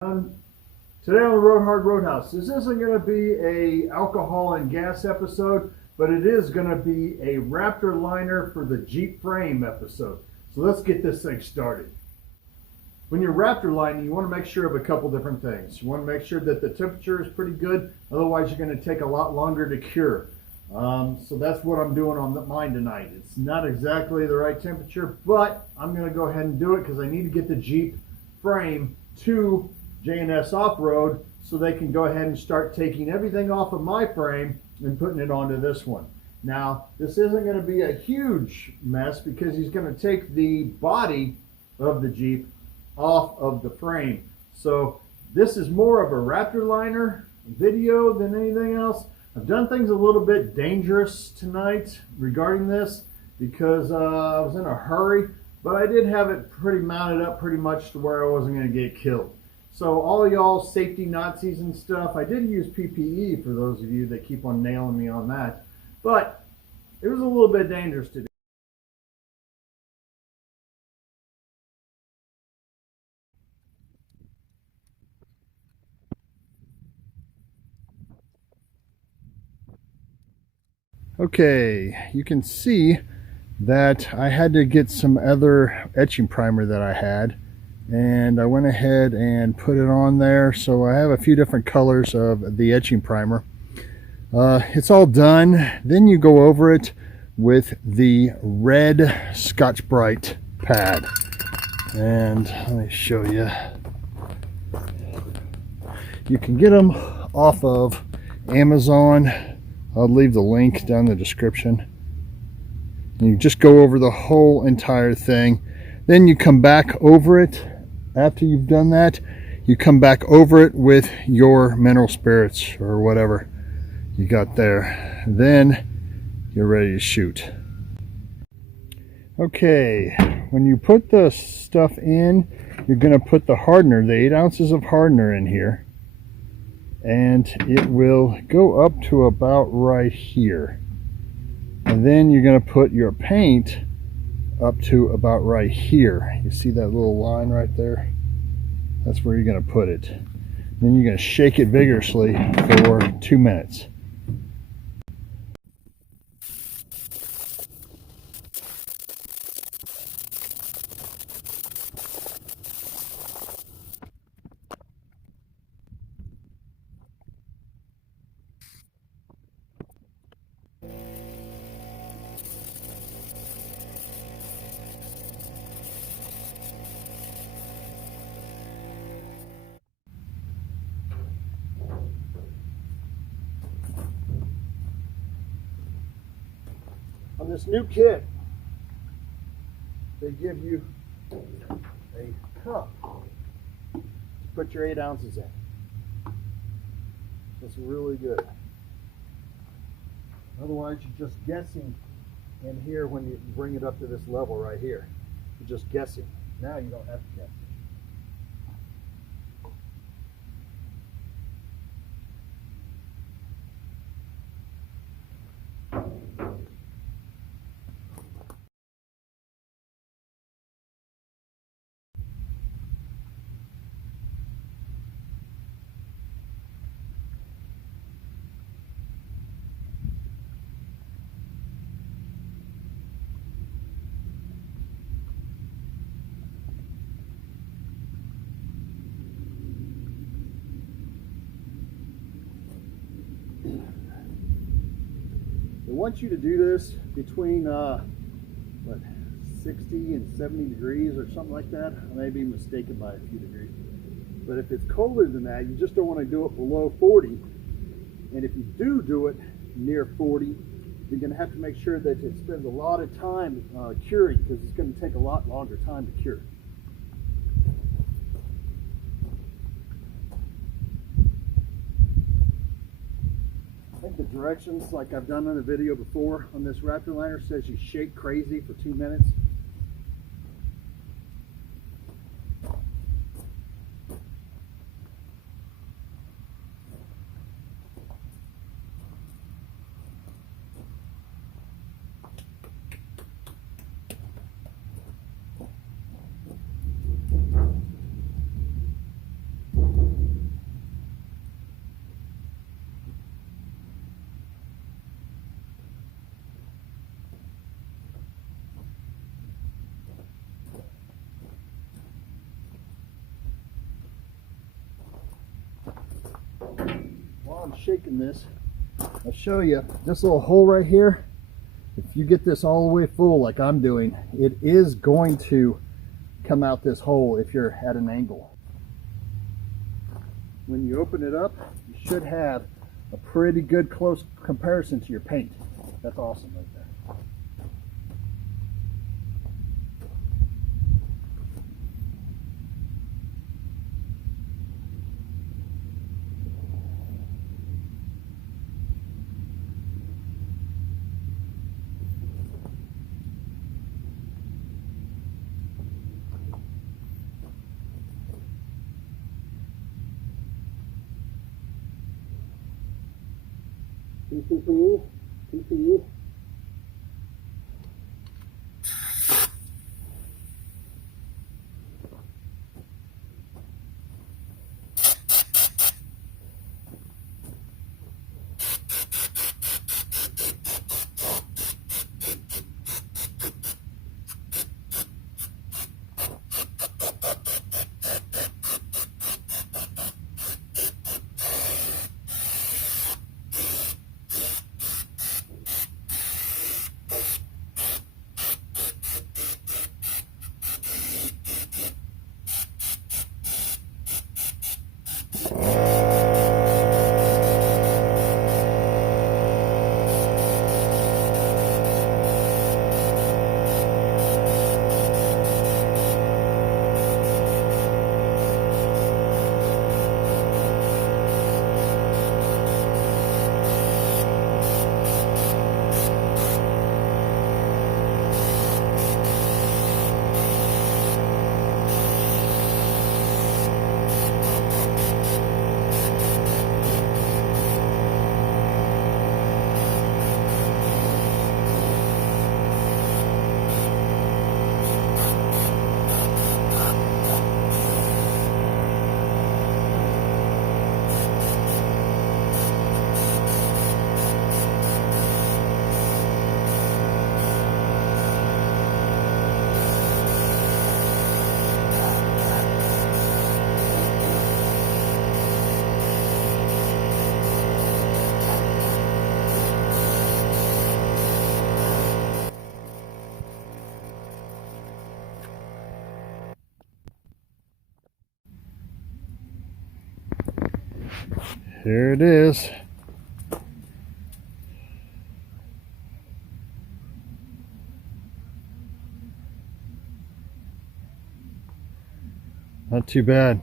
Today on the Roadhouse, this isn't going to be a alcohol and gas episode, but it is going to be a Raptor Liner for the Jeep frame episode. So let's get this thing started. When you're Raptor lining, you want to make sure of a couple different things. You want to make sure that the temperature is pretty good, otherwise you're going to take a lot longer to cure. So that's what I'm doing on mine tonight. It's not exactly the right temperature, but I'm going to go ahead and do it because I need to get the Jeep frame to J&S Off-Road so they can go ahead and start taking everything off of my frame and putting it onto this one. Now, this isn't going to be a huge mess because he's going to take the body of the Jeep off of the frame. So this is more of a Raptor Liner video than anything else. I've done things a little bit dangerous tonight regarding this because I was in a hurry, but I did have it pretty mounted up pretty much to where I wasn't going to get killed. So all y'all safety Nazis and stuff, I did use PPE for those of you that keep on nailing me on that, but it was a little bit dangerous to do. Okay, you can see that I had to get some other etching primer that I had, and I went ahead and put it on there. So I have a few different colors of the etching primer. It's all done. Then you go over it with the red Scotch-Brite pad, and let me show you. You can get them off of Amazon. I'll leave the link down in the description. And you just go over the whole entire thing. Then you come back over it. After you've done that, you come back over it with your mineral spirits or whatever you got there. Then you're ready to shoot. Okay, when you put the stuff in, you're going to put the hardener, the 8 ounces of hardener in here. And it will go up to about right here. And then you're going to put your paint up to about right here. You see that little line right there? That's where you're going to put it. Then you're going to shake it vigorously for 2 minutes. On this new kit, they give you a cup to put your 8 ounces in. That's really good. Otherwise, you're just guessing in here when you bring it up to this level right here. You're just guessing. Now you don't have to guess. They want you to do this between what, 60 and 70 degrees or something like that. I may be mistaken by a few degrees. But if it's colder than that, you just don't want to do it below 40. And if you do it near 40, you're going to have to make sure that it spends a lot of time curing, because it's going to take a lot longer time to cure. I think the directions, like I've done in a video before on this Raptor Liner, says you shake crazy for 2 minutes. I'm shaking this, I'll show you this little hole right here. If you get this all the way full like I'm doing, it is going to come out this hole if you're at an angle. When you open it up, you should have a pretty good close comparison to your paint. That's awesome right there. PC for you, PCU. Here it is. Not too bad.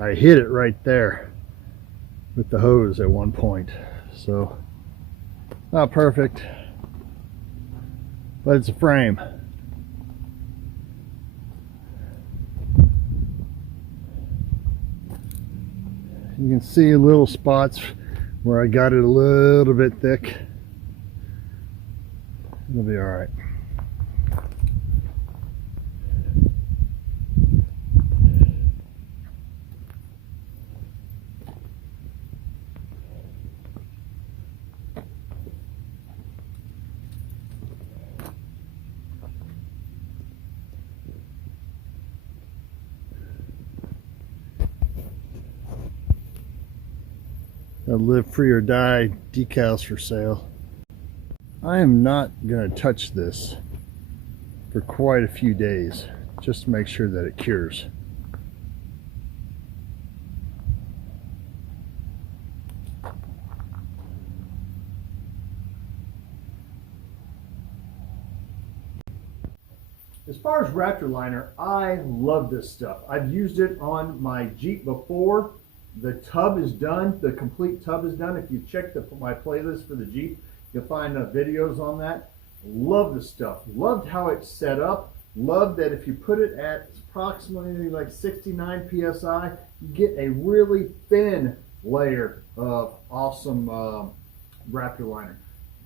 I hit it right there with the hose at one point, so not perfect, but it's a frame. You can see little spots where I got it a little bit thick. It'll be all right. Live free or die decals for sale. I am not going to touch this for quite a few days just to make sure that it cures. As far as Raptor Liner, I love this stuff. I've used it on my Jeep before. The tub is done. The complete tub is done. If you check my playlist for the Jeep, you'll find videos on that. Love the stuff. Loved how it's set up. Loved that if you put it at approximately like 69 psi, you get a really thin layer of awesome Raptor Liner.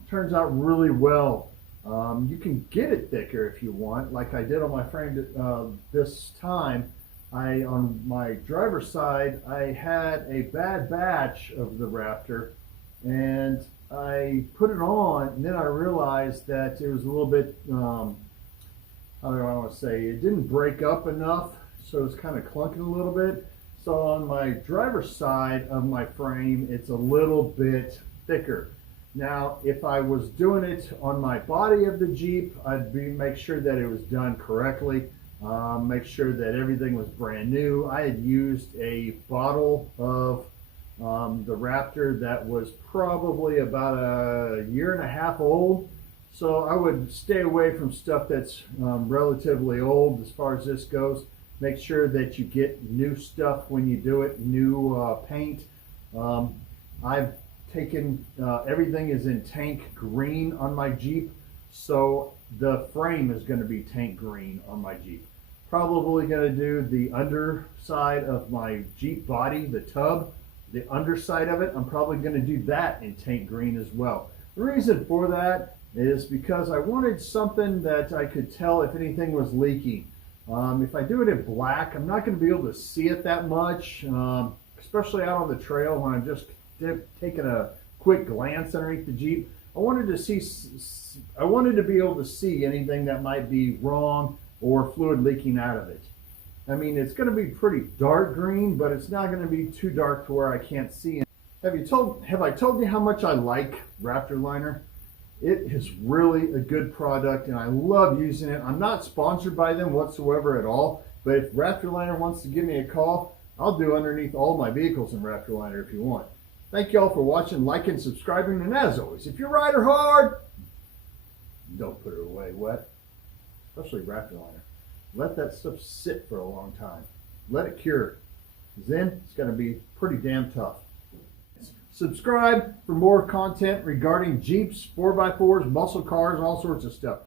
Turns out really well. You can get it thicker if you want, like I did on my frame this time. on my driver's side, I had a bad batch of the Raptor, and I put it on, and then I realized that it was a little bit, how do I want to say, it didn't break up enough, so it's kind of clunking a little bit. So on my driver's side of my frame, it's a little bit thicker. Now, if I was doing it on my body of the Jeep, I'd make sure that it was done correctly, make sure that everything was brand new. I had used a bottle of the Raptor that was probably about a year and a half old. So I would stay away from stuff that's relatively old as far as this goes. Make sure that you get new stuff when you do it, new paint. I've taken, everything is in tank green on my Jeep, so the frame is going to be tank green on my Jeep. Probably going to do the underside of my Jeep body, the tub, the underside of it, I'm probably going to do that in tank green as well. The reason for that is because I wanted something that I could tell if anything was leaking. If I do it in black, I'm not going to be able to see it that much, especially out on the trail when I'm just taking a quick glance underneath the Jeep. I wanted to be able to see anything that might be wrong or fluid leaking out of it. I mean, it's going to be pretty dark green, but it's not going to be too dark to where I can't see it. Have I told you how much I like Raptor Liner? It is really a good product, and I love using it. I'm not sponsored by them whatsoever at all, but if Raptor Liner wants to give me a call, I'll do underneath all my vehicles in Raptor Liner if you want. Thank you all for watching, liking, subscribing, and as always, if you ride her hard, don't put her away wet, especially Raptor Liner. Let that stuff sit for a long time. Let it cure. Then it's going to be pretty damn tough. Subscribe for more content regarding Jeeps, 4x4s, muscle cars, all sorts of stuff.